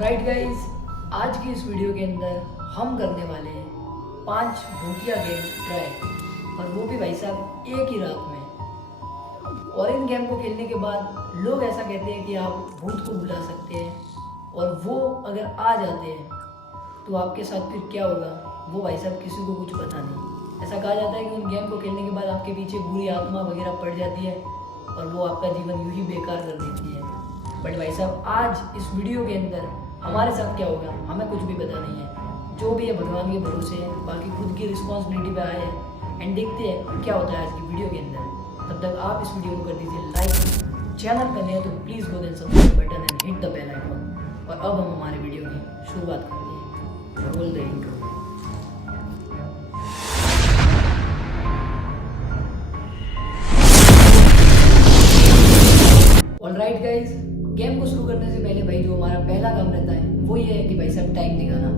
Alright guys, आज की इस वीडियो के अंदर हम करने वाले हैं 5 भूतिया गेम ट्राई, और वो भी भाई साहब एक ही रात में। और इन गेम को खेलने के बाद लोग ऐसा कहते हैं कि आप भूत को बुला सकते हैं, और वो अगर आ जाते हैं तो आपके साथ फिर क्या होगा वो भाई साहब किसी को कुछ पता नहीं। ऐसा कहा जाता है कि उन गेम को खेलने के बाद आपके पीछे बुरी आत्मा वगैरह पड़ जाती है और वो आपका जीवन यूं ही बेकार कर देती है। बट भाई साहब आज इस वीडियो के अंदर हमारे साथ क्या होगा हमें कुछ भी पता नहीं है, जो भी है भगवान के भरोसे है, बाकी खुद की रिस्पॉन्सिबिलिटी पे आए हैं। एंड देखते हैं क्या होता है आज की वीडियो के अंदर। तब तक आप इस वीडियो को कर दीजिए लाइक, चैनल पर नए हैं तो please go then subscribe button and hit the bell icon. और अब हम हमारे वीडियो की शुरुआत करते हैं। Roll the intro. Alright guys, game को शुरू करने से पहले भाई जो हमारा पहला काम रहता है वो ये है कि भाई साहब टाइम दिखाना।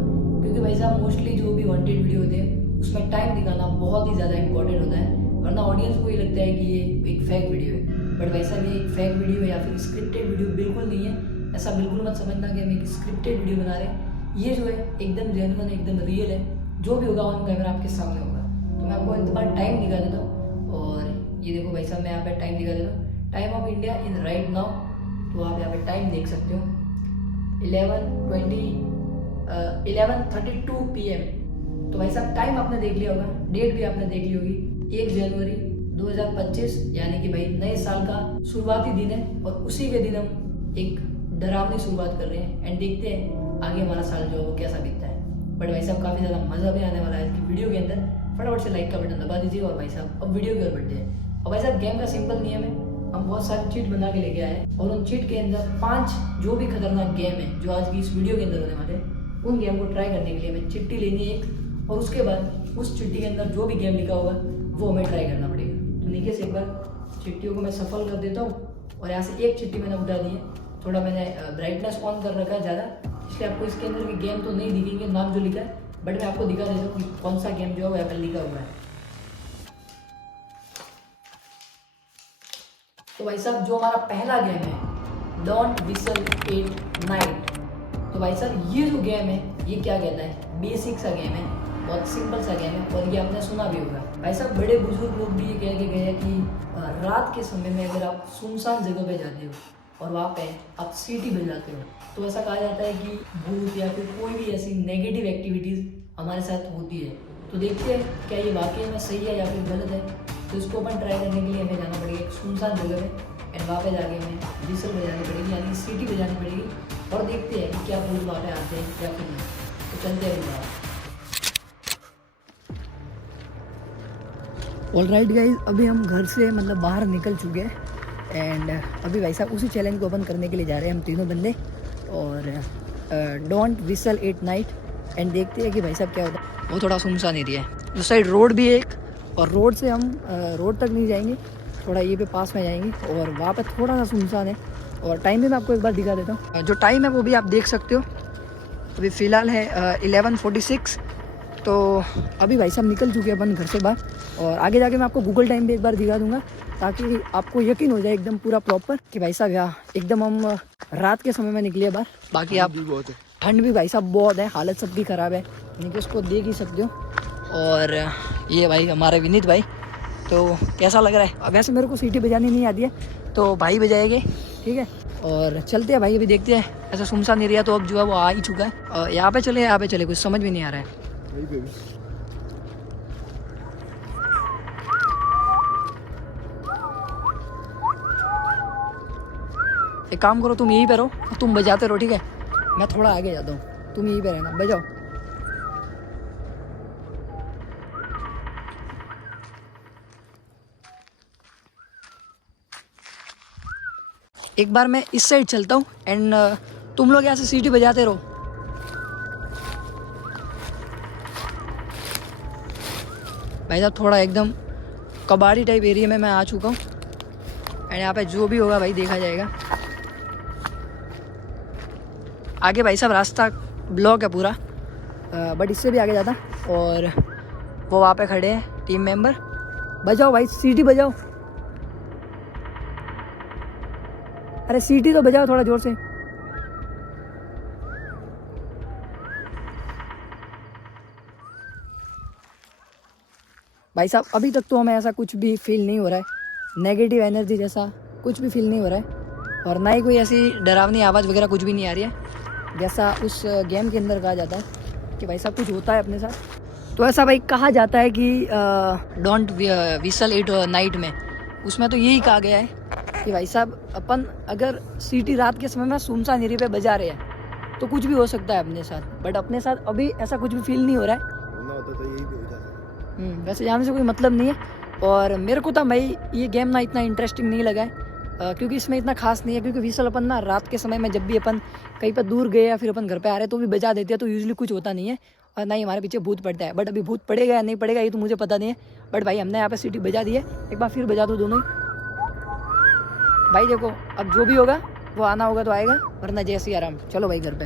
क्योंकि भाई साहब मोस्टली जो भी वांटेड वीडियो होते हैं उसमें टाइम दिखाना बहुत ही ज़्यादा इंपॉर्टेंट होता है, वरना ऑडियंस को ये लगता है कि ये एक फेक वीडियो है। बट भाई साहब ये एक फेक वीडियो है या फिर स्क्रिप्टेड वीडियो बिल्कुल नहीं है। ऐसा बिल्कुल मत समझना कि हम एक स्क्रिप्टेड वीडियो बना रहे हैं। ये जो है एकदम जेन्युइन, एकदम रियल है। जो भी होगा ऑन कैमरा आपके सामने होगा। तो मैं आपको एक बार टाइम दिखा देता हूँ, और ये देखो भाई साहब मैं यहाँ पे टाइम दिखा देता हूँ। Time of India in right now, तो आप यहाँ पे टाइम देख सकते हो 11:32 PM। तो भाई साहब टाइम आपने देख लिया होगा, डेट भी आपने देख ली होगी, 1 जनवरी 2025, यानी कि भाई नए साल का शुरुआती दिन है। और उसी के दिन हम एक डरावनी शुरुआत कर रहे हैं। एंड देखते हैं आगे हमारा साल जो है वो कैसा बीतता है। बट भाई साहब काफ़ी ज़्यादा मज़ा भी आने वाला है इसकी वीडियो के अंदर। फटाफट से लाइक का बटन दबा दीजिए। और भाई साहब अब वीडियो की ओर बढ़ते हैं। और भाई साहब गेम का सिंपल नियम है, हम बहुत सारे चीट बना के लेके आए हैं, और उन चीट के अंदर 5 जो भी खतरनाक गेम है जो आज की इस वीडियो के अंदर होने वाले हैं, उन गेम को ट्राई करने के लिए हमें चिट्ठी लेनी है एक, और उसके बाद उस चिट्ठी के अंदर जो भी गेम लिखा होगा वो हमें ट्राई करना पड़ेगा। तो नीचे से एक बार चिट्ठियों को मैं सफल कर देता हूँ, और यहाँ से एक चिट्ठी मैंने उठा दी है। थोड़ा मैंने ब्राइटनेस ऑन कर रखा है ज़्यादा, इसलिए आपको इसके अंदर के गेम तो नहीं दिखेंगे नाम जो लिखा है, बट मैं आपको दिखा देता हूँ कि कौन सा गेम जो है वो यहाँ पर लिखा हुआ है। तो भाई साहब जो हमारा पहला गेम है डोंट विसल एट नाइट। तो भाई साहब ये जो गेम है ये क्या कहता है, बेसिक सा गेम है, बहुत सिंपल सा गेम है, और ये आपने सुना भी होगा। भाई साहब बड़े बुजुर्ग लोग भी ये कह के गए हैं कि रात के समय में अगर आप सुनसान जगह पे जाते हो और वहाँ पे आप सीटी बजाते हो, तो ऐसा कहा जाता है कि भूत या फिर कोई भी ऐसी नेगेटिव एक्टिविटीज़ हमारे साथ होती है। तो देखते हैं क्या ये वाकई में सही है या फिर गलत है। तो इसको अपन ट्राई करने के लिए हमें जाना पड़ेगा एक सुनसान जगह में, एंड वहाँ पे जाके हमें विसल बजानी पड़ेगी, यानी सीटी बजानी पड़ेगी, और देखते हैं कि क्या भूत वहाँ पे आते हैं या फिर नहीं। तो चलते हैं बाहर। ऑलराइट गाइज, अभी हम घर से मतलब बाहर निकल चुके हैं, एंड अभी भाई साहब उसी चैलेंज को ओपन करने के लिए जा रहे हैं हम तीनों बंदे, और don't whistle at night. And देखते हैं कि भाई साहब क्या होता है। वो थोड़ा सुनसान एरिया है, उस साइड रोड भी है एक, और रोड से हम रोड तक नहीं जाएंगे, थोड़ा ये पे पास में जाएंगे, और वहाँ पे थोड़ा सा सुनसान है। और टाइम भी मैं आपको एक बार दिखा देता हूँ, जो टाइम है वो भी आप देख सकते हो। अभी फ़िलहाल है 11:46। तो अभी भाई साहब निकल चुके हैं अपन घर से बाहर, और आगे जाके मैं आपको गूगल टाइम भी एक बार दिखा दूंगा, ताकि आपको यकीन हो जाए एकदम पूरा प्रॉपर कि भाई साहब यहाँ एकदम हम रात के समय में निकले बाहर। बाकी आप ठंड भी भाई साहब बहुत है, हालत सबकी ख़राब है, नीचे उसको देख ही सकते हो। और ये भाई हमारे विनीत भाई, तो कैसा लग रहा है? वैसे मेरे को सीटी बजानी नहीं आती है, तो भाई बजाएंगे, ठीक है। और चलते हैं भाई, अभी देखते हैं। ऐसा सुनसान एरिया तो अब जो है वो आ ही चुका है। यहाँ पे चले कुछ समझ भी नहीं आ रहा है। एक काम करो, तुम यहीं पे रहो, तुम बजाते रहो, ठीक है। मैं थोड़ा आगे जाता हूँ, तुम यहीं पे रहना, बजाओ। एक बार मैं इस साइड चलता हूँ, एंड तुम लोग यहाँ से सीटी बजाते रहो। भाई साहब थोड़ा एकदम कबाड़ी टाइप एरिया में मैं आ चुका हूँ, एंड यहाँ पे जो भी होगा भाई देखा जाएगा। आगे भाई साहब रास्ता ब्लॉक है पूरा, बट इससे भी आगे जाता, और वो वहाँ पे खड़े हैं टीम मेंबर। बजाओ भाई, सीटी बजाओ। अरे सीटी तो बजाओ थोड़ा जोर से। भाई साहब अभी तक तो हमें ऐसा कुछ भी फील नहीं हो रहा है, नेगेटिव एनर्जी जैसा कुछ भी फील नहीं हो रहा है, और ना ही कोई ऐसी डरावनी आवाज़ वगैरह कुछ भी नहीं आ रही है जैसा उस गेम के अंदर कहा जाता है कि भाई साहब कुछ होता है अपने साथ। तो ऐसा भाई कहा जाता है कि डोंट विसल इट नाइट में, उसमें तो यही कहा गया है कि भाई साहब अपन अगर सीटी रात के समय में सुनसान एरिया पे बजा रहे हैं तो कुछ भी हो सकता है अपने साथ, बट अपने साथ अभी ऐसा कुछ भी फील नहीं हो रहा है। होता तो यही भी हो जाता। वैसे जाने से कोई मतलब नहीं है, और मेरे को तो भाई ये गेम ना इतना इंटरेस्टिंग नहीं लगा है, क्योंकि इसमें इतना खास नहीं है, क्योंकि विसल अपन ना रात के समय में जब भी अपन कहीं पर दूर गए या फिर अपन घर पे आ रहे हैं तो भी बजा देते हैं, तो यूजुअली कुछ होता नहीं है और ना ही हमारे पीछे भूत पड़ता है। बट अभी भूत पड़ेगा या नहीं पड़ेगा ये तो मुझे पता नहीं है, बट भाई हमने यहाँ पे सीटी बजा दी है, एक बार फिर बजा दो दोनों ही। भाई देखो अब जो भी होगा वो आना होगा तो आएगा, वरना जैसे आराम। चलो भाई घर पे।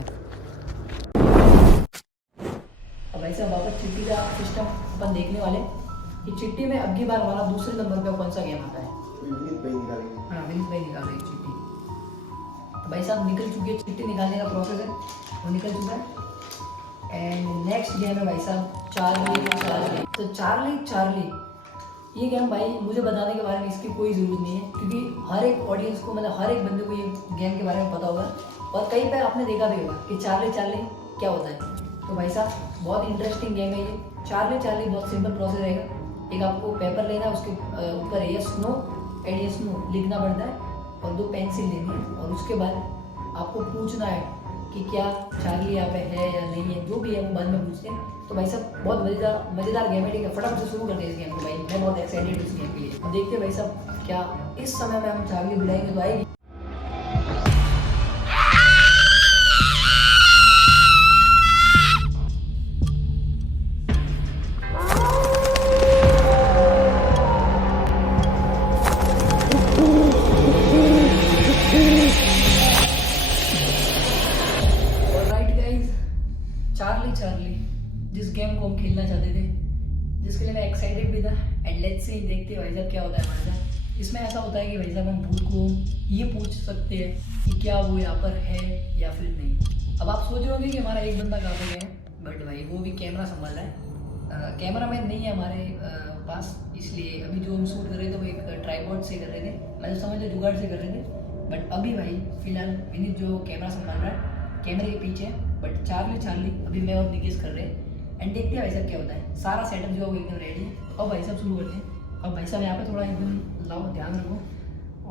अब भाई साहब वापस चिट्ठी का सिस्टम अपन देखने वाले कि चिट्ठी में अब की बार हमारा दूसरे नंबर पे कौन सा गेम आता है। विनीत भाई निकालेंगे। हाँ विनीत भाई निकाल रहे चिट्ठी। तो भाई साहब निकल चुकी है चिट्ठी, निकालने का प्रोसेस है वो निकल चुका है। एंड नेक्स्ट गेम है भाई साहब चार्ली। तो चार्ली ये गेम भाई मुझे बताने के बारे में इसकी कोई ज़रूरत नहीं है, क्योंकि हर एक ऑडियंस को मतलब हर एक बंदे को ये गेम के बारे में पता होगा, और कहीं पे आपने देखा भी होगा कि चार्ली क्या होता है। तो भाई साहब बहुत इंटरेस्टिंग गेम है ये। चार्ली बहुत सिंपल प्रोसेस रहेगा। एक आपको पेपर लेना है, उसके ऊपर यस नो लिखना पड़ता है, और 2 पेंसिल लेनी है, और उसके बाद आपको पूछना है कि क्या चार्ली यहाँ पे है या नहीं है, जो भी है वो बाद में पूछते हैं। तो भाई साहब बहुत मज़ेदार गेम है, ठीक है। फटाफट से शुरू करते हैं इस गेम को भाई, मैं बहुत एक्साइटेड हूँ इस गेम के लिए। देखते हैं भाई साहब क्या इस समय में हम चार्ली बुलाएंगे तो आएगी। चार्ली जिस गेम को हम खेलना चाहते थे, जिसके लिए मैं एक्साइटेड भी था, एंड लेट्स सी देखते हैं भाई साहब क्या होता है हमारे साथ। इसमें ऐसा होता है कि भाई साहब हम भूत को ये पूछ सकते हैं कि क्या वो यहाँ पर है या फिर नहीं। अब आप सोच रहे होंगे कि हमारा एक बंदा कहाँ पे गया है, बट भाई वो भी कैमरा संभाल रहा है। कैमरा मैन नहीं है हमारे पास, इसलिए अभी जो हम शूट कर रहे थे वो एक ट्राइपॉड से कर रहे थे, मतलब समझ लो जुगाड़ से कर रहे थे। बट अभी भाई फिलहाल विनीत जो कैमरा संभाल रहा है कैमरे के पीछे, बट चार्ली अभी मैं और निकेश कर रहे हैं। एंड देखते हैं भाई साहब क्या होता है। सारा सेटअप जो है वो एकदम रेडी है। अब भाई साहब शुरू करते हैं। अब भाई साहब यहाँ पे थोड़ा एकदम लाओ ध्यान रखो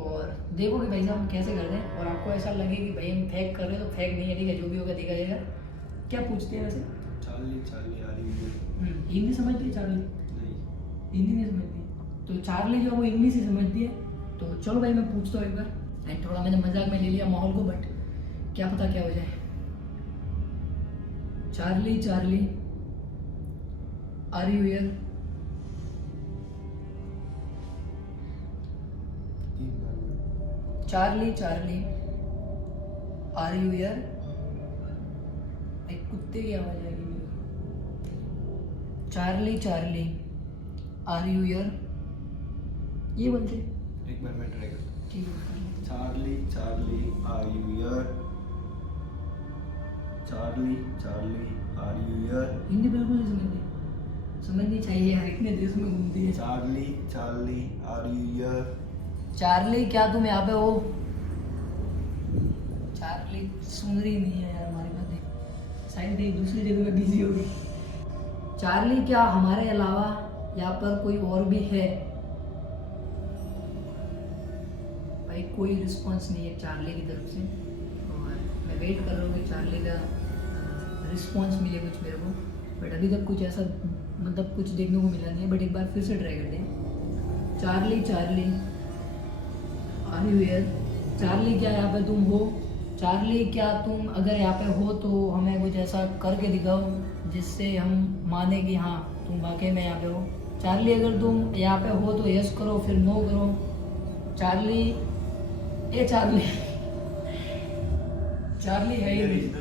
और देखो कि भाई साहब हम कैसे कर रहे हैं, और आपको ऐसा लगे कि भाई हम फेक कर रहे हैं तो फेक नहीं है, ठीक है। जो भी होगा देखा जाएगा। क्या पूछते हैं वैसे? चार्ली आ रही है। हिंदी समझती है चार्ली? नहीं, हिंदी नहीं समझती, तो चार्ली जो है वो इंग्लिश ही समझती है। तो चलो भाई मैं पूछता हूँ एक बार। एंड थोड़ा मैंने मजाक में ले लिया माहौल को, बट क्या पता क्या हो जाए। Charlie are you here? Charlie are you here? एक कुत्ते की आवाज आएगी मेरी। Charlie are you here? ये बोलते एक बार मैं ट्राई करता हूँ। ठीक है। Charlie are you here? Charlie are you here? Hindi बिल्कुल नहीं समझनी चाहिए यार, इतने देश में घूमती है। Charlie are you here? Charlie क्या तुम यहाँ पे हो? चार्ली सुन रही नहीं है यार हमारी बातें, शायद ये दूसरी जगह में बिजी होगी। चार्ली क्या हमारे अलावा यहाँ पर कोई और भी है? भाई कोई रिस्पांस नहीं है चार्ली की तरफ से, और मैं वेट कर रहा हूँ कि चार्ली का रिस्पांस मिले कुछ मेरे को, बट अभी तक कुछ ऐसा मतलब कुछ देखने को मिला नहीं है। बट एक बार फिर से ट्राई करते हैं। Charlie are you here? Charlie क्या यहाँ पे तुम हो? चार्ली क्या तुम अगर यहाँ पे हो तो हमें कुछ ऐसा करके दिखाओ जिससे हम माने कि हाँ तुम वाकई में यहाँ पे हो। चार्ली अगर तुम यहाँ पे हो तो यस करो, फिर नो करो। चार्ली है ही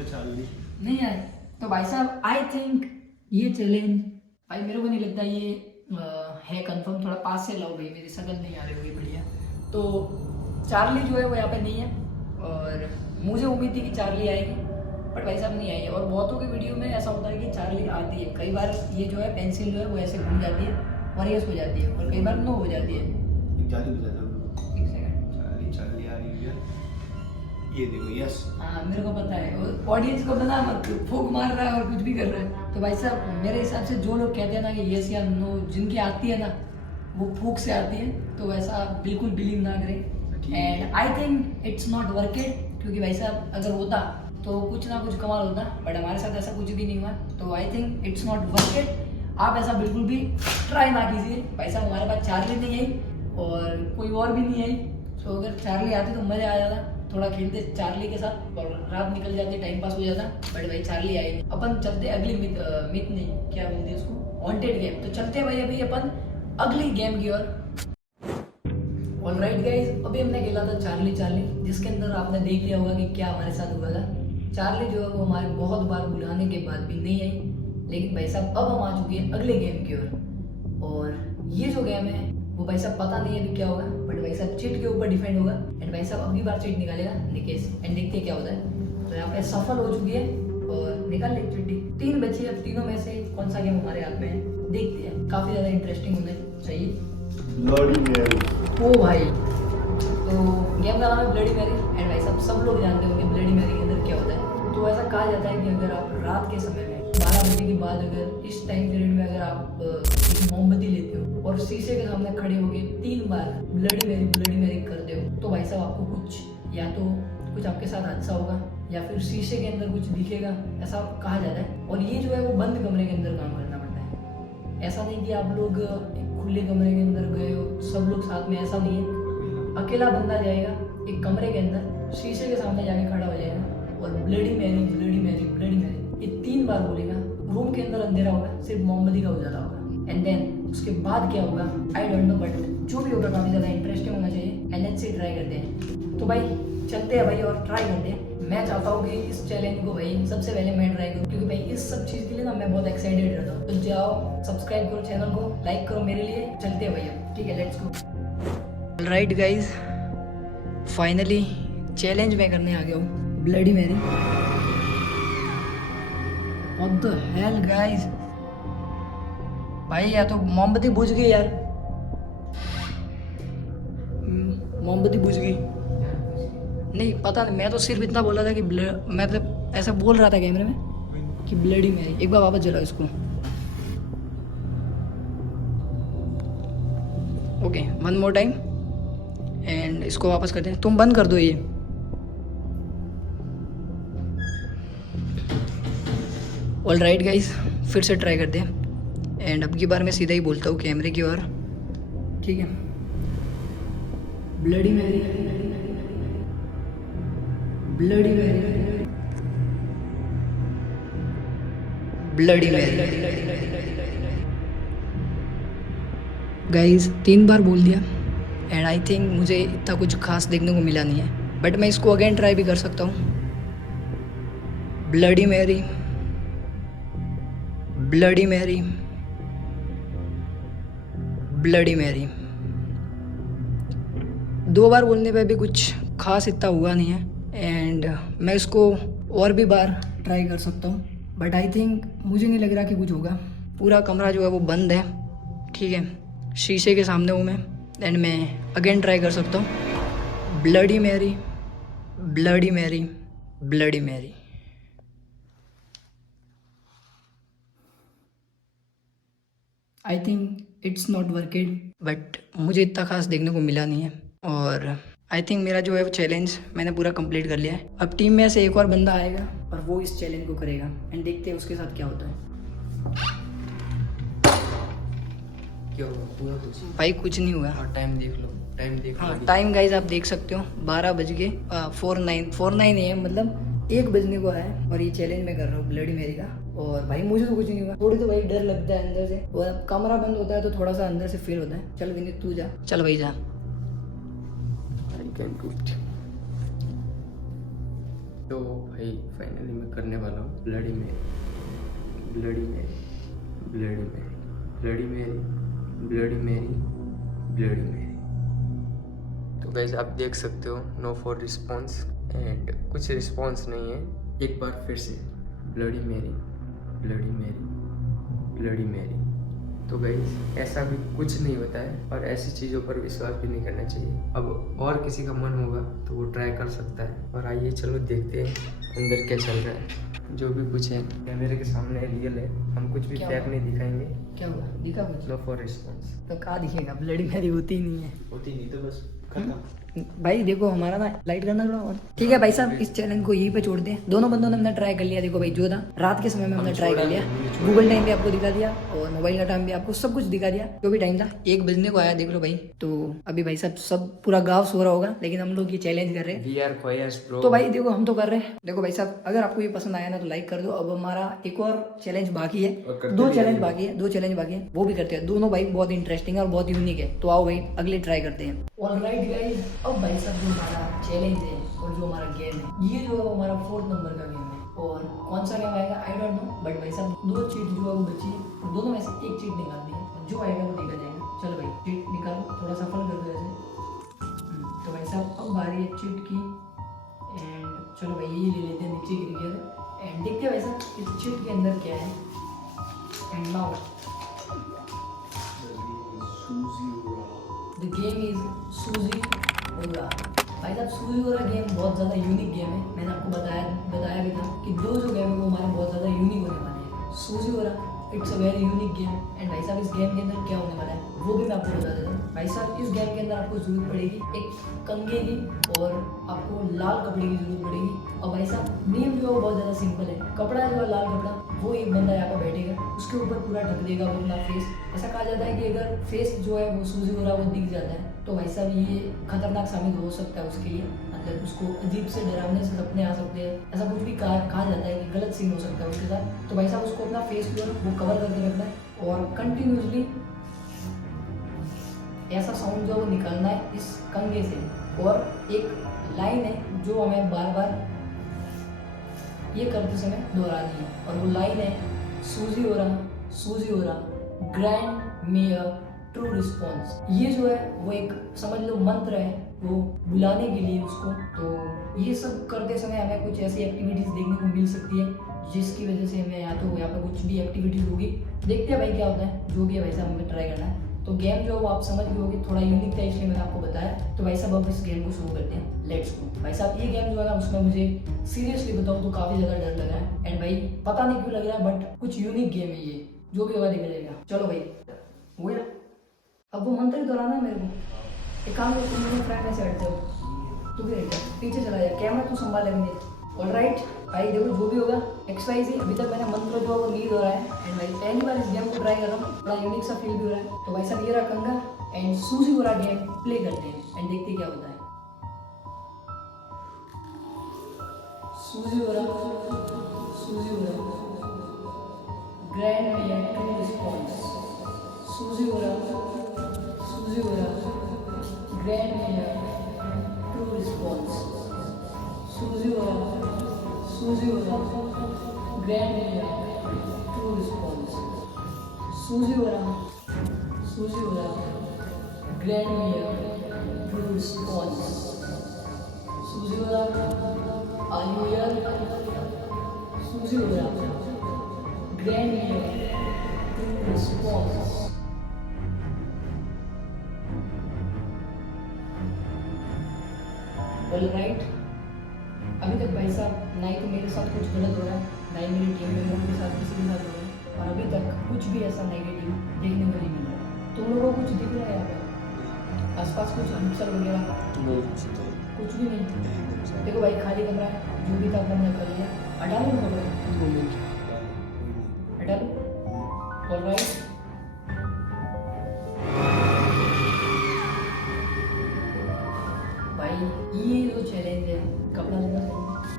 चार्ली नहीं है। तो भाई साहब आई थिंक ये चैलेंज भाई मेरे को नहीं लगता ये है कंफर्म। थोड़ा पास से लाओ भाई, मेरी शक्ल नहीं आ रही होगी बढ़िया। तो चार्ली जो है वो यहाँ पे नहीं है, और मुझे उम्मीद थी कि चार्ली आएगी, बट भाई साहब नहीं आई है। और बहुतों की वीडियो में ऐसा होता है कि चार्ली आती है, कई बार ये जो है पेंसिल जो है वो ऐसे घूम जाती है, 1 हो जाती है और कई बार 9 हो जाती है। जल्दी बता दो। एक second. Charlie Charlie are you here? ये देखो यस। हाँ मेरे को पता है, ऑडियंस को पता मत फूक मार रहा है और कुछ भी कर रहा है। तो भाई साहब मेरे हिसाब से जो लोग कहते हैं ना कि यस या नो जिनकी आती है ना वो फूक से आती है, तो वैसा आप बिल्कुल बिलीव ना करें। And I think it's not worked, क्योंकि भाई साहब अगर होता तो कुछ ना कुछ कमाल होता, बट हमारे साथ ऐसा कुछ भी नहीं हुआ। तो आई थिंक इट्स नॉट वर्केड। आप ऐसा बिल्कुल भी ट्राई ना कीजिए। भाई साहब हमारे पास चार्ली नहीं आई और कोई और भी नहीं आई, तो अगर चार्ली आती तो मज़ा आ जाता, थोड़ा खेलते चार्ली के साथ और रात निकल जाती, टाइम पास हो जाता। बट भाई चार्ली आई नहीं। अपन चलते अगली मिथ नहीं क्या बोलते हैं उसको, वांटेड गेम। तो चलते हैं भाई अभी अपन अगली गेम की ओर। ऑलराइट गाइस, अभी हमने खेला था चार्ली चार्ली, जिसके अंदर आपने देख लिया होगा कि क्या हमारे साथ हुआ था। चार्ली जो है वो हमारे बहुत बार बुलाने के बाद भी नहीं आई, लेकिन भाई साहब अब हम आ चुके हैं अगले गेम की ओर। और ये जो गेम है वो भाई साहब पता नहीं अभी क्या होगा, बट भाई साहब चिट के ऊपर डिपेंड होगा। एंड भाई साहब अगली बार चिट निकालेगा निकेश, एंड देखते हैं क्या होता है। तो यहाँ पे सफल हो चुकी है और निकाल ले चिट्ठी। 3 बच्चे, अब तीनों में से कौन सा गेम हमारे हाथ में है देखते हैं। काफी ज्यादा इंटरेस्टिंग होने चाहिए। Bloody Mary. ओ भाई, तो गेम का नाम है ब्लडी मैरी। एंड भाई साहब सब लोग जानते होंगे ब्लडी मैरी के अंदर क्या होता है। तो ऐसा कहा जाता है कि अगर आप रात के समय में 12 बजे के बाद अगर इस टाइम पीरियड में अगर आप एक मोमबत्ती लेते हो और शीशे के सामने खड़े होके 3 बार ब्लडी मैरी करते हो, तो भाई साहब आपको कुछ या तो कुछ आपके साथ हादसा होगा या फिर शीशे के अंदर कुछ दिखेगा, ऐसा कहा जाता है। और ये जो है वो बंद कमरे के अंदर काम करना पड़ता है। ऐसा नहीं कि आप लोग एक खुले कमरे के अंदर गए हो सब लोग साथ में, ऐसा नहीं है। अकेला बंदा जाएगा एक कमरे के अंदर, शीशे के सामने जाके खड़ा हो जाएगा और bloody Mary bloody Mary bloody Mary ये 3 बार बोलेगा। रूम के अंदर अंधेरा होगा, सिर्फ मोमबत्ती का उजाला होगा। एंड देन उसके बाद क्या होगा आई डोंट नो, बट जो भी होगा काफ़ी ज़्यादा इंटरेस्टिंग होना चाहिए। एंड लेट्स से ट्राई करते हैं। तो भाई चलते हैं भाई और ट्राई करते हैं। मैं चाहता हूँ कि इस चैलेंज को भाई सबसे पहले मैं ट्राई करूँ, क्योंकि भाई इस सब चीज़ के लिए ना मैं बहुत एक्साइटेड रहता हूँ। तो जाओ सब्सक्राइब करो चैनल को, लाइक करो मेरे लिए। चलते हैं भैया, ठीक है, let's go. Alright guys, finally challenge मैं करने आ गया हूँ bloody Mary. What the hell guys, भाई या तो मोमबत्ती बुझ गई यार, मोमबत्ती बुझ गई। नहीं पता नहीं, मैं तो सिर्फ इतना बोला था कि मैं मतलब ऐसा बोल रहा था कैमरे में कि ब्लडी मैरी। एक बार वापस जलाओ इसको। ओके, 1 मोर टाइम एंड इसको वापस करते हैं। तुम बंद कर दो ये। ऑलराइट गाइस, फिर से ट्राई करते हैं। एंड अब की बार मैं सीधा ही बोलता हूँ कैमरे की ओर, ठीक है। Bloody Mary bloody Mary bloody Mary. Guys 3 बार बोल दिया एंड आई थिंक मुझे इतना कुछ खास देखने को मिला नहीं है, बट मैं इसको अगेन ट्राई भी कर सकता हूँ। Bloody Mary bloody Mary bloody Mary. 2 बार बोलने पे भी कुछ खास इतना हुआ नहीं है एंड मैं इसको और भी बार ट्राई कर सकता हूँ, बट आई थिंक मुझे नहीं लग रहा कि कुछ होगा। पूरा कमरा जो है वो बंद है, ठीक है, शीशे के सामने हूँ मैं। एंड मैं अगेन ट्राई कर सकता हूँ। Bloody Mary bloody Mary bloody Mary. I think it's not worked, but मुझे इतना खास देखने को मिला नहीं है। और आई थिंक मेरा जो है वो चैलेंज मैंने पूरा कंप्लीट कर लिया है। अब टीम में से एक और बंदा आएगा और वो इस चैलेंज को करेगा एंड देखते हैं उसके साथ क्या होता है। क्या हुआ कुछ? भाई कुछ नहीं हुआ। टाइम देख लो, टाइम देख लो। हाँ टाइम गाइज आप देख सकते हो 12:49 है, मतलब 1 बजने को है और ये चैलेंज मैं कर रहा हूँ ब्लडी मैरी का। और भाई मुझे तो कुछ नहीं हुआ, थोड़ी तो भाई डर लगता है अंदर से, और कमरा बंद होता है तो थोड़ा सा अंदर से फील होता है। चल विनीत तू जा, चल भाई जा। I can do it. तो भाई फाइनली मैं करने वाला हूँ bloody Mary bloody Mary bloody Mary bloody Mary bloody Mary bloody Mary. तो गाइस आप देख सकते हो नो फॉर रिस्पॉन्स एंड कुछ रिस्पॉन्स नहीं है। एक बार फिर से bloody Mary bloody Mary bloody Mary तो गाइस ऐसा भी कुछ नहीं होता है और ऐसी चीज़ों पर विश्वास भी नहीं करना चाहिए। अब और किसी का मन होगा तो वो ट्राई कर सकता है। और आइए चलो देखते हैं अंदर क्या चल रहा है। जो भी कुछ है कैमरे के सामने रियल है, हम कुछ भी क्या फेक हुआ? नहीं दिखाएंगे। क्या हुआ? दिखा कुछ? No for response. तो कहाँ दिखेगा? ब्लडी मैरी होती ही नहीं है। होती नहीं तो बस खत्म। भाई देखो हमारा ना लाइट करना थोड़ा और ठीक है भाई साहब, इस चैलेंज को यहीं पे छोड़ दें। दोनों बंदों ने हमने ट्राई कर लिया। देखो भाई जो था रात के समय में हमने ट्राई कर लिया, गूगल टाइम भी आपको दिखा दिया और मोबाइल का टाइम भी आपको सब कुछ दिखा दिया। जो भी टाइम था 1 बजने को आया, देख लो भाई। तो अभी भाई साहब सब पूरा गाँव सो रहा होगा, लेकिन हम लोग ये चैलेंज कर रहे हैं। We are choirs bro. तो भाई देखो हम तो कर रहे हैं। देखो भाई साहब अगर आपको ये पसंद आया ना तो लाइक कर दो। अब हमारा एक और चैलेंज बाकी है, 2 चैलेंज बाकी है, 2 चैलेंज बाकी है, वो भी करते हैं। दोनों भाई बहुत इंटरेस्टिंग है और बहुत यूनिक है। तो आओ भाई अगले ट्राई करते हैं। ऑलराइट गाइस, अब भाई साहब जो हमारा चैलेंज है और जो हमारा गेम है, ये जो है वो हमारा 4th नंबर का गेम है। और कौन सा गेम आएगा आई डोंट नो, बट भाई साहब 2 चीट जो है वो बची है, और दोनों में से एक चीट निकालनी है। जो आएगा वो देखा जाएगा। चलो भाई चीट निकालो, थोड़ा सफल कर दो ऐसे। तो भाई साहब अब बारी है चीट की। एंड चलो भाई ये ले लेते हैं, नीचे गिर गया। एंड देखते हैं भाई साहब इस चीट के अंदर क्या है। And now the game is सूजी ओरा। भाई साहब सूजी ओरा गेम बहुत ज़्यादा यूनिक गेम है। मैंने आपको बताया भी था कि 2 जो गेम है वो हमारे बहुत ज़्यादा यूनिक होने वाले हैं। सूजी ओरा it's a very unique game. And भाई साहब इस गेम के अंदर क्या होने वाला है वो भी मैं आपको बता देता हूँ। भाई साहब इस गेम के अंदर आपको जरूरत पड़ेगी एक कंघे की, और आपको लाल कपड़े की जरूरत पड़ेगी। और भाई साहब नियम जो है वो बहुत ज़्यादा सिंपल है। कपड़ा जो है लाल कपड़ा, वो एक बंदा यहाँ पर बैठेगा, उसके ऊपर पूरा ढक देगा वो अपना फेस। ऐसा कहा जाता है कि अगर फेस जो है वो सूजी हो रहा वो दिख जाता है तो भाई साहब ये खतरनाक साबित हो सकता है उसके लिए। मतलब उसको अजीब से डरावने से सपने आ सकते हैं, ऐसा कुछ भी कहा जाता है कि गलत सीन हो सकता है उसके साथ। तो भाई साहब उसको अपना फेस जो है वो कवर करके रखना है और कंटिन्यूसली ऐसा साउंड जो वो निकालना है इस कंघे से। और एक लाइन है जो हमें बार बार ये करते समय दोहरानी है, और वो लाइन है सूजी हो रहा ग्रैंड मेयर ट्रू रिस्पॉन्स। ये जो है वो एक समझ लो मंत्र है वो बुलाने के लिए उसको। तो ये सब करते समय हमें कुछ ऐसी एक्टिविटीज़ देखने को मिल सकती है जिसकी वजह से हमें या तो यहाँ पर कुछ भी एक्टिविटीज़ होगी। देखते हैं भाई क्या होता है, जो भी है भाई साहब हमें ट्राई करना है। तो गेम जो है वो आप समझ गए होगे, थोड़ा यूनिक था इसलिए मैंने आपको बताया। तो भाई साहब अब इस गेम को शुरू करते हैं, लेट्स गो। भाई साहब ये गेम जो है ना उसमें मुझे सीरियसली बताऊँ तो काफ़ी ज़्यादा डर लग रहा है। एंड भाई पता नहीं क्यों लग रहा है, बट कुछ यूनिक गेम है ये, जो भी होगा देखा जाएगा। चलो भाई हो गया। अब वो मंत्र दोहराना है मेरे को। एक काम करो, तुम मेरे फ्रेंड में से हटते हो, तू भी हट जा, पीछे चला जा, कैमरा तू संभाल लेंगे। ऑलराइट भाई देखो जो भी होगा XYZ, अभी तक मैंने मंत्र जो है वो नहीं दोहराया है। एंड भाई पहली बार इस गेम को ट्राई कर रहा हूँ, बड़ा यूनिक सा फील भी हो रहा है। तो भाई साहब ये रहा कंगा एंड सूजी वाला गेम प्ले करते हैं एंड देखते हैं क्या होता है। सूजी वाला ग्रैंड मेयर ट्रू रिस्पॉन्स। सूजी वाला ग्रैंड मेयर ट्रू रिस्पॉन्स। सूजी वाला ग्रैंड मेयर ट्रू रिस्पॉन्स। सूजी वाला ग्रैंड मेयर ट्रू रिस्पॉन्स। सूजी वाला आर यू हियर? सूजी वाला grand mayor true response. Alright, अभी तक भाई साहब ना ही तो मेरे साथ कुछ गलत हो रहा है, ना ही मेरी टीम मेंबरों के साथ किसी के साथ हो रहा है, और अभी तक कुछ भी ऐसा नेगेटिव देखने को नहीं मिल रहा है। तुम लोगों को कुछ दिख रहा है यहाँ पे आसपास कुछ हलचल वगैरह? कुछ भी नहीं। देखो भाई खाली कमरा है, जो भी था हमने कर लिया। हटा लो कपड़े, हटा लो। ऑलराइट भाई ये जो चैलेंज है कपड़ा लेना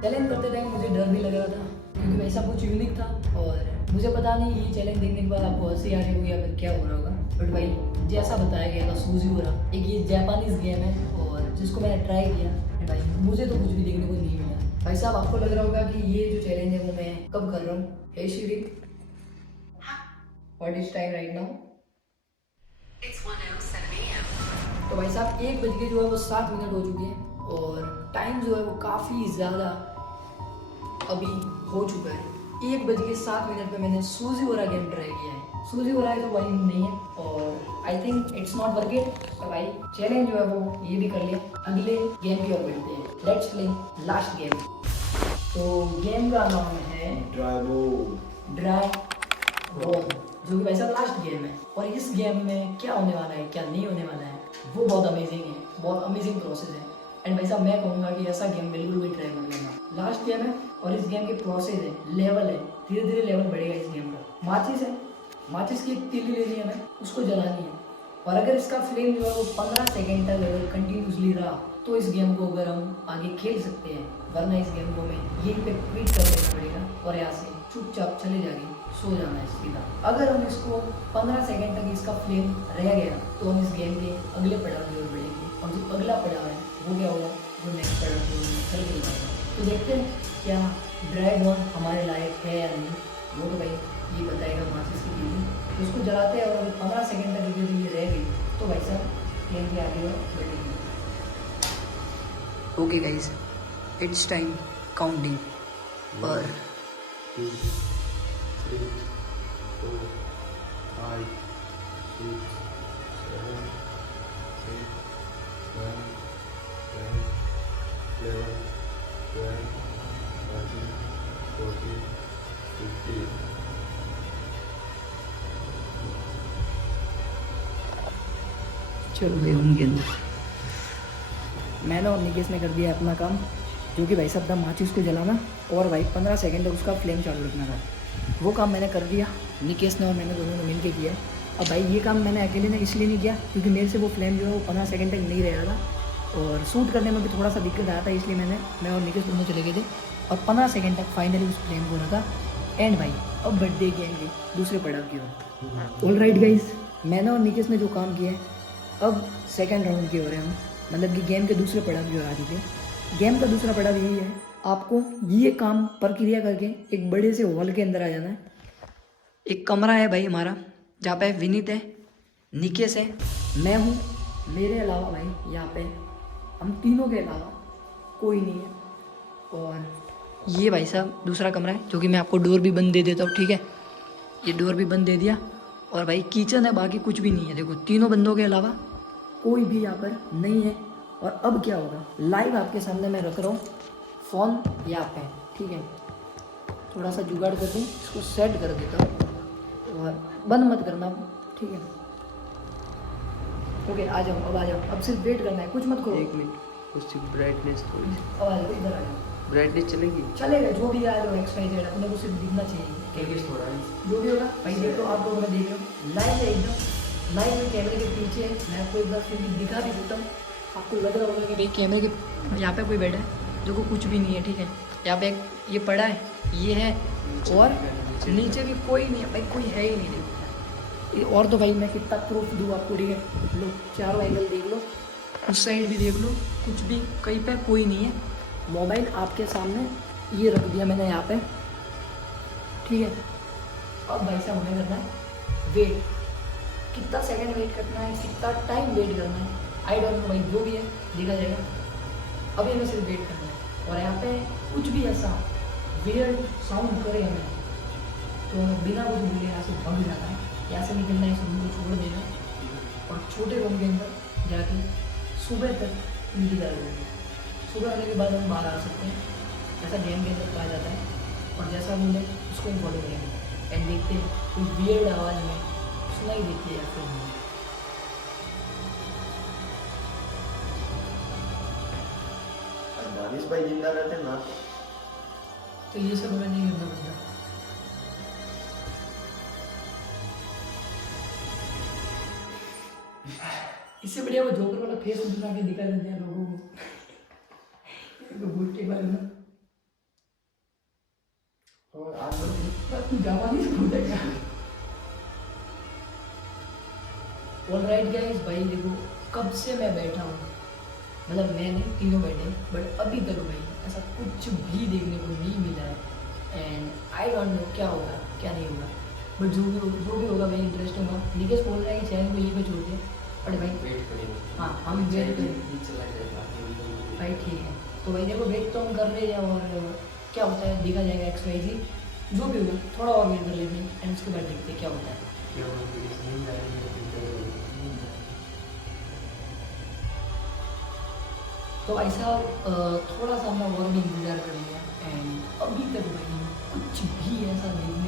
चैलेंज करते टाइम मुझे डर भी लग रहा था, क्योंकि ऐसा कुछ यूनिक था और मुझे पता नहीं ये चैलेंज देखने के बाद आपको हंसी आ रही होगी या फिर क्या हो रहा होगा। बट भाई जैसा बताया गया था सूजी हो रहा, एक ये जापानीज गेम है और जिसको मैंने ट्राई किया भाई मुझे तो कुछ भी देखने को नहीं मिला। भाई साहब आपको लग रहा होगा कि ये जो चैलेंज है वो मैं कब कर रहा हूँ। Hey Siri, what is time right now? तो भाई साहब 1 बज के जो है वो 7 मिनट हो चुके हैं और टाइम जो है वो काफ़ी ज़्यादा अभी हो चुका है। 1:07 पे मैंने सूजी ओरा गेम ट्राई किया है। सूजी ओरा तो भाई नहीं है और आई think it's not work it. तो भाई चैलेंज जो है वो ये भी कर लिया। अगले गेम की ओर बढ़ते हैं। Let's play last game. तो गेम का नाम है ड्राई बॉल, जो कि भाई साहब लास्ट गेम है। और इस गेम में क्या होने वाला है क्या नहीं होने वाला है वो बहुत अमेजिंग है, बहुत अमेजिंग प्रोसेस है। एंड भाई साहब मैं कहूँगा कि ऐसा गेम बिल्कुल भी ट्राई मत करना। लास्ट गेम है और इस गेम की प्रोसेस है, लेवल है, धीरे धीरे लेवल बढ़ेगा इस गेम का। माचिस है, माचिस की एक तीली लेनी है हमें, उसको जलानी है। और अगर इसका फ्लेम जो है वो 15 सेकेंड तक अगर कंटिन्यूसली रहा तो इस गेम को अगर हम आगे खेल सकते हैं, वरना इस गेम को हमें यहीं पे क्विट कर देना पड़ेगा और यहाँ से चुपचाप चले जाके सो जाना है सीधा। अगर हम इसको 15 सेकेंड तक इसका फ्लेम रह गया तो हम इस गेम के अगले पड़ाव की ओर बढ़ेंगे। और जो अगला पड़ाव है वो क्या होगा, वो नेक्स्ट पड़ाव की ओर चल के जाएगा। तो देखते हैं क्या ड्राई बॉल हमारे लायक है या नहीं, वो तो भाई ये बताएगा माचिस की तीली। तो उसको जलाते हैं और अगर 15 सेकेंड तक ये रह गई तो भाई साहब गेम के आगे और बढ़ेंगे। Okay guys, it's time counting. पर 2, 3, 4, 5, 6, 7, 8, 9, 10, 11, 12, 13, 14, 15। चलो भाई उनके अंदर मैंने और निकेश ने कर दिया अपना काम, जो कि भाई साहब था माचिस को जलाना और भाई 15 सेकेंड तक उसका फ्लेम चालू रखना था। वो काम मैंने कर दिया, निकेश ने और मैंने दोनों ने मिल के किया है। अब भाई ये काम मैंने अकेले ने इसलिए नहीं किया क्योंकि मेरे से वो फ्लेम जो है वो 15 सेकेंड तक नहीं रह रहा था और शूट करने में भी थोड़ा सा दिक्कत आया था, इसलिए मैं और निकेश दोनों चले गए थे और 15 सेकेंड तक फाइनली उस फ्लेम को रखा। एंड भाई अब बर्थडे गेम के दूसरे पड़ाव की ओर। ऑल राइट गाइस, मैंने और निकेश ने जो काम किया है अब सेकेंड राउंड की ओर है हम, मतलब कि गेम के दूसरे पड़ाव की ओर आ चुके हैं। गेम का दूसरा पड़ाव यही है, आपको ये काम प्रक्रिया करके एक बड़े से हॉल के अंदर आ जाना है। एक कमरा है भाई हमारा, जहाँ पे विनीत है, निकेश है, मैं हूँ, मेरे अलावा भाई यहाँ पे हम तीनों के अलावा कोई नहीं है। और ये भाई साहब दूसरा कमरा है, जो कि मैं आपको डोर भी बंद दे देता हूँ, ठीक है। ये डोर भी बंद दे दिया। और भाई किचन है, बाकी कुछ भी नहीं है। देखो तीनों बंदों के अलावा कोई भी यहाँ पर नहीं है। और अब क्या होगा, लाइव आपके सामने मैं रख रहा हूँ फ़ोन यहाँ पे, ठीक है। थोड़ा सा जुगाड़ कर दूँ, इसको सेट कर देता हूँ और बंद मत करना, ठीक है। ओके आ जाओ, अब आ जाओ, अब सिर्फ वेट करना है, कुछ मत करो। 1 मिनट, कुछ ब्राइटनेस थोड़ी सी, अब आ जाओ, इधर आ जाओ, ब्राइटनेस चलेगी। चलेगा जो भी आ जाओ, एक्सपाइजेड अपने को सिर्फ दिखना चाहिए। थोड़ा जो भी होगा भाई देख लो, आप लोग मैं देख रहे हो लाइव है एकदम लाइव में, कैमरे के पीछे है। मैं आपको एक बार फिर भी दिखा भी देता हूँ, आपको लग रहा होगा कि भाई कैमरे के यहाँ पे कोई बैठा है, जो को कुछ भी नहीं है, ठीक है। यहाँ पे ये पड़ा है, ये है, और नीचे भी कोई नहीं है भाई, कोई है ही नहीं। देखो और तो भाई मैं कितना प्रूफ दूँ आपको, ठीक है। लो चारों एंगल देख लो, उस साइड भी देख लो, कुछ भी कहीं पे कोई नहीं है। मोबाइल आपके सामने ये रख दिया मैंने यहाँ पे, ठीक है। अब भाई साहब हमें करना है वेट, कितना सेकंड वेट करना है, कितना टाइम वेट करना है, आई डोंट नो भाई, जो भी है देखा जाएगा। अभी हमें सिर्फ वेट करना है। और यहाँ पे कुछ भी ऐसा वियर्ड साउंड करे हमें तो हमें बिना कुछ बोले यहाँ से भाग जाना है, यहाँ से निकलना है, इस रूम को छोड़ देना और छोटे रूम के अंदर जाके सुबह तक इंतजार करेंगे। सुबह आने के बाद हम बाहर आ सकते हैं, ऐसा गेम के अंदर कहा जाता है। और जैसा बोले उसको हम फॉलो करेंगे एंड देखते हैं कोई वियर्ड आवाज़ में सुनाई देती है या फिर नहीं। दानिश भाई जिंदा रहते ना तो ये सब हमें नहीं करना पड़ता। इससे बढ़िया वो जोकर वाला फेस बना के दिखा देते हैं लोगों को भूत के बारे में। और आज तू जापानी से बोलेगा। ऑलराइट गाइस, भाई देखो कब से मैं बैठा हूँ, मतलब मैंने तीनों बैठे, बट अभी तक भाई ऐसा कुछ भी देखने को नहीं मिला है। एंड आई डोंट नो क्या होगा क्या नहीं होगा, बट जो भी होगा भाई इंटरेस्ट होगा। निकेश बोल रहा है कि चैनल को यहीं पे छोड़ दे, बट भाई वेट करेंगे। हाँ हम वेट करेंगे चला जाएगा भाई, ठीक है। तो भाई देखो वेट तो हम कर रहे हैं और क्या होता है देखा जाएगा XYZ। जो भी होगा थोड़ा और वेट कर लेते हैं एंड उसके बाद देखते हैं क्या होता है। क्या बोलते हैं, नींद आ रही है फिर क्या बोलते हैं? तो ऐसा थोड़ा सा हमने और भी इंतजार कर लिया एंड अभी तक भाई कुछ भी ऐसा देखने